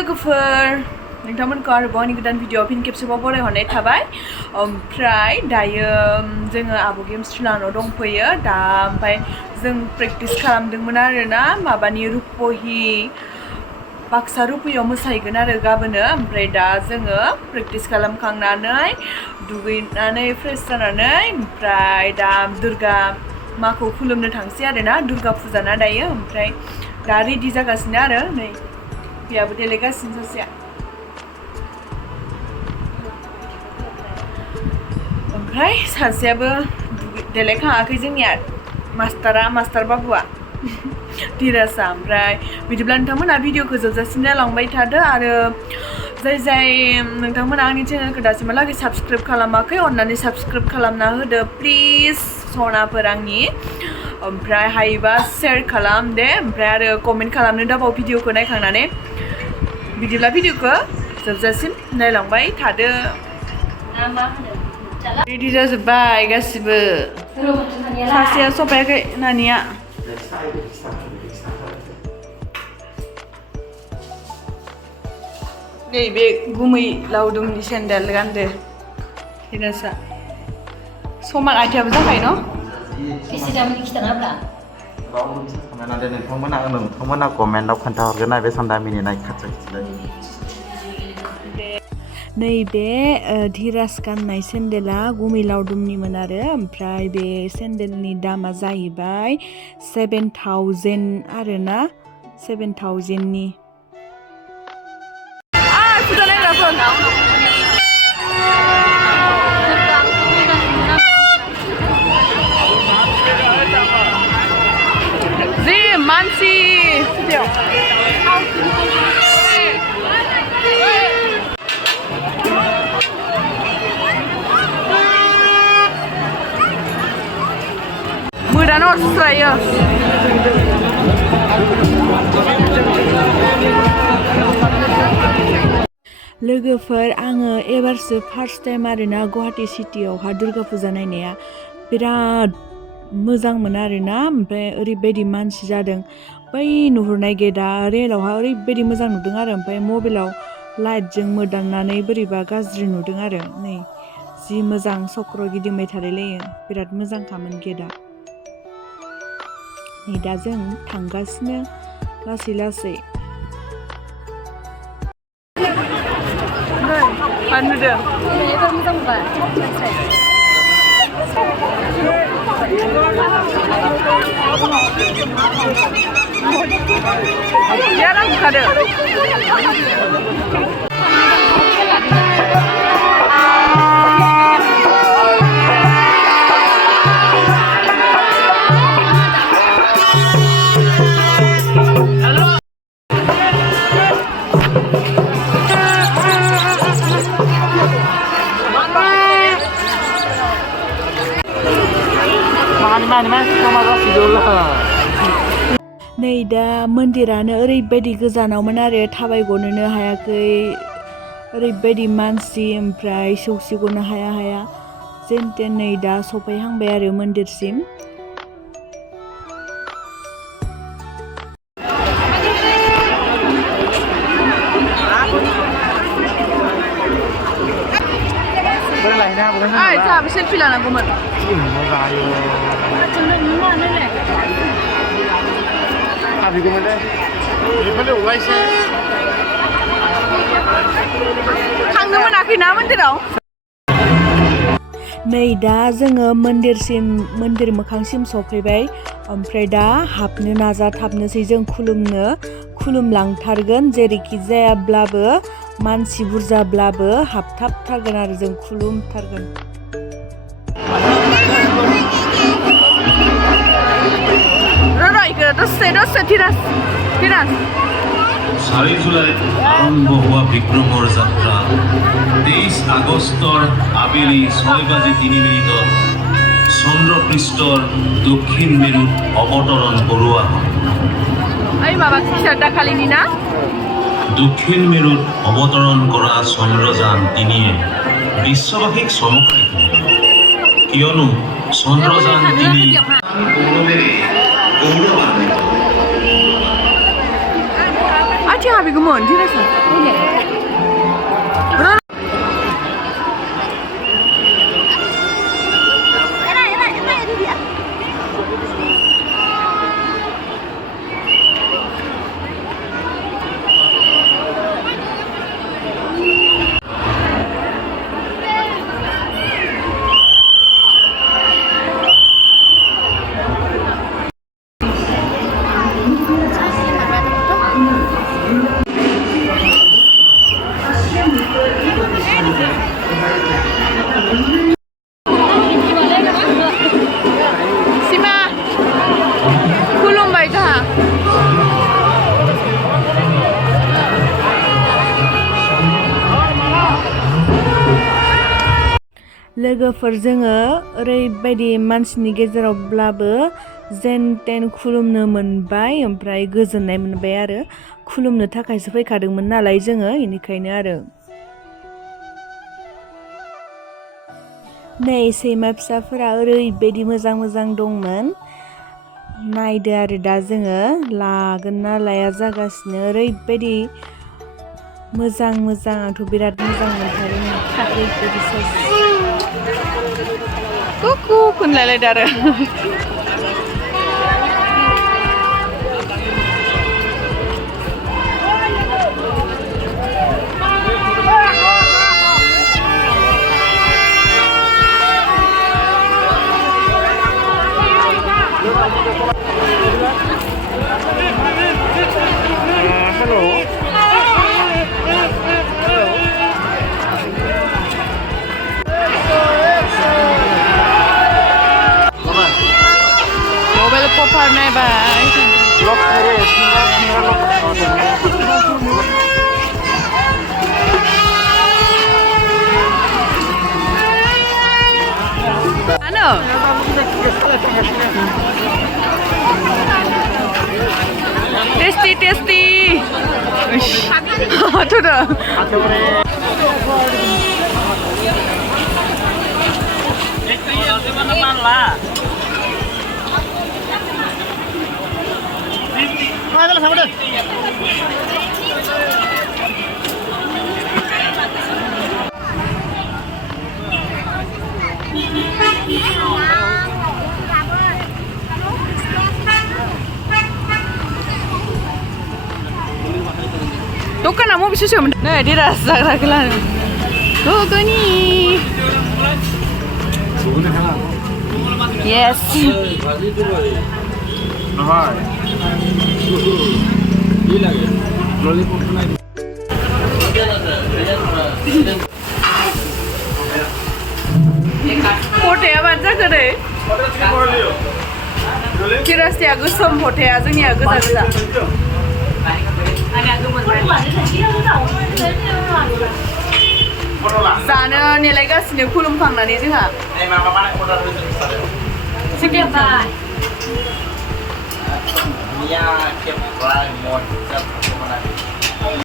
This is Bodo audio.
लोगोफोर नोंथांमोनखौ आरोबाव आंनि गोदान भिडिअ फिन खेबसेबाव बरायहरनाय थाबाय ओमफ्राय दायो जोङो आब' गेमस्रि लाहानाव दंफैयो दा ओमफ्राय जों प्रेक्टिस खालामदोंमोन आरोना माबानि रुपहि बाक्सा रुपहियाव मोसाहैगोन आरो गाबोनो ओमफ्राय दा जोङो प्रेक्टिस खालामखांनानै दुगैनानै फ्रेश जानानै ओमफ्राय दा दुर्गा माखौ खुलुमनो थांसै आरोना दुर्गा फुजा ना दायो ओमफ्राय दा रेडि जागासिनो आरो नै बेयाबो देलायगासिनो सासेया ओमफ्राय सासेयाबो देलायखाङाखै जोंनिया मास्टार बाबुआ धीराजआ ओमफ्राय बिदिब्ला नोंथांमोना भिडिअखौ जोबजासिम नायलांबाय थादो आरो जाय नोंथांमोना आंनि चेनेलखौ दासिमहालागै साबस्क्राइब खालामाखै अन्नानै साबस्क्राइब खालामना होदो प्लिज सनाफोर आंनि ओमफ्राय हायोबा शेयार खालाम दे ओमफ्राय आरो कमेन्ट खालामनो दाबाव भिडिअखौ नायखांनानै बिदिब्ला भिडिअखौ जोबजासिम नायलांबाय थादो रेडि जाजोब्बाय गासिबो सासेया सफायाखै नानिया नैबे गुमै लावदुमनि सेन्देल गानदो हिरासा समान आथियाबो जाखायो न' बेसे दामनि खिथानाब्ला नोंथांमोना कमेन्टआव खोन्थाहरगोन ना बेसेबां दामिनि नायखाथों नैबे धीराज गाननाय सेन्देला गुमै लावदुमनिमोन आरो ओमफ्राय बे सेन्देलनि दामा जाहैबाय 7,000 आरोना 7,000नि फुजा नायग्राफोर जि मानसि मोदानो अरस्रायो लोगोफोर आङो एबारसो फार्स्ट टाइम आरोना गुवाहाटी सिटियावहा दुर्गा फुजा नायनाया बिराद मोजांमोन आरोना ओमफ्राय ओरैबायदि मानसि जादों बै नुहुरनाय गेटआ रेलावहा ओरैबायदि मोजां नुदों आरो ओमफ्राय मबाइलाव लाइटजों मोदाननानै बोरैबा गाज्रि नुदों आरो नै जि मोजां चक्र गिदिंबाय थालायलायो बिराद मोजांखामोन गेटआ नै दा जों थांगासिनो लासै लासै नुदों एबार मोजां मोनबाय बिराद ओंखारो नै दा मन्दिरानो ओरैबायदि गोजानावमोन आरो थाबायगनोनो हायाखै ओरैबायदि मानसि ओमफ्राय सौसिगनो हाया जेन तेन नै दा सफैहांबाय आरो मन्दिरसिम जोंहाबो सेलफि लानांगौमोन थांनो मोनाखैना मन्दिराव नै दा जोङो मन्दिर मोखांसिम सफैबाय ओमफ्राय दा हाबनो नाजाथाबनोसै जों खुलुमलांथारगोन जेरैखि जायाब्लाबो मानसि बुरजाब्लाबो हाबथाबथारगोन आरो जों खुलुमथारगोन दसे धीराज 4 জুলাই আৰম্ভ হোৱা বিক্ৰমৰ যাত্ৰা 23 আগষ্টৰ আবেলি 6:03 চন্দ্ৰপৃষ্ঠৰ দক্ষিণ মেৰুত অৱতৰণ কৰোৱা হয় দক্ষিণ মেৰুত অৱতৰণ কৰা চন্দ্ৰযান 3 বিশ্ববাসীক চমকাই তুলিব কিয়নো চন্দ্ৰযান 3 গৌৰৱান্বিত हाबैगौमोन जिरायसा लोगोफोर जोङो ओरैबायदि मानसिनि गेजेरावब्लाबो जेन तेन खुलुमनो मोनबाय ओमफ्राय गोजोननाय मोनबाय आरो खुलुमनो थाखायसो फैखादोंमोन नालाय जोङो इनिखायनो आरो नै सैमा फिसाफोरा ओरैबायदि मोजां मोजां दंमोन नायदो आरो दा जोङो लागोन ना लाया जागासिनो ओरैबायदि मोजां मोजां आंथ' बिराद मोजां मोनथारो ओरैबायदि साइज कुकु होनलायलायदो आरो Puja Naibai. Ano? Tasty, tasty. Itu dah. Dukkan mau bisa sih, nah dia rasa rakilan. Dukkan ni. Yes. Potnya banyak deh. Kira sih aku som potnya aja nih aku saja. Sana nilai gas ni kulum pang nani sih ha. Sikit tak. Iya, kemana mau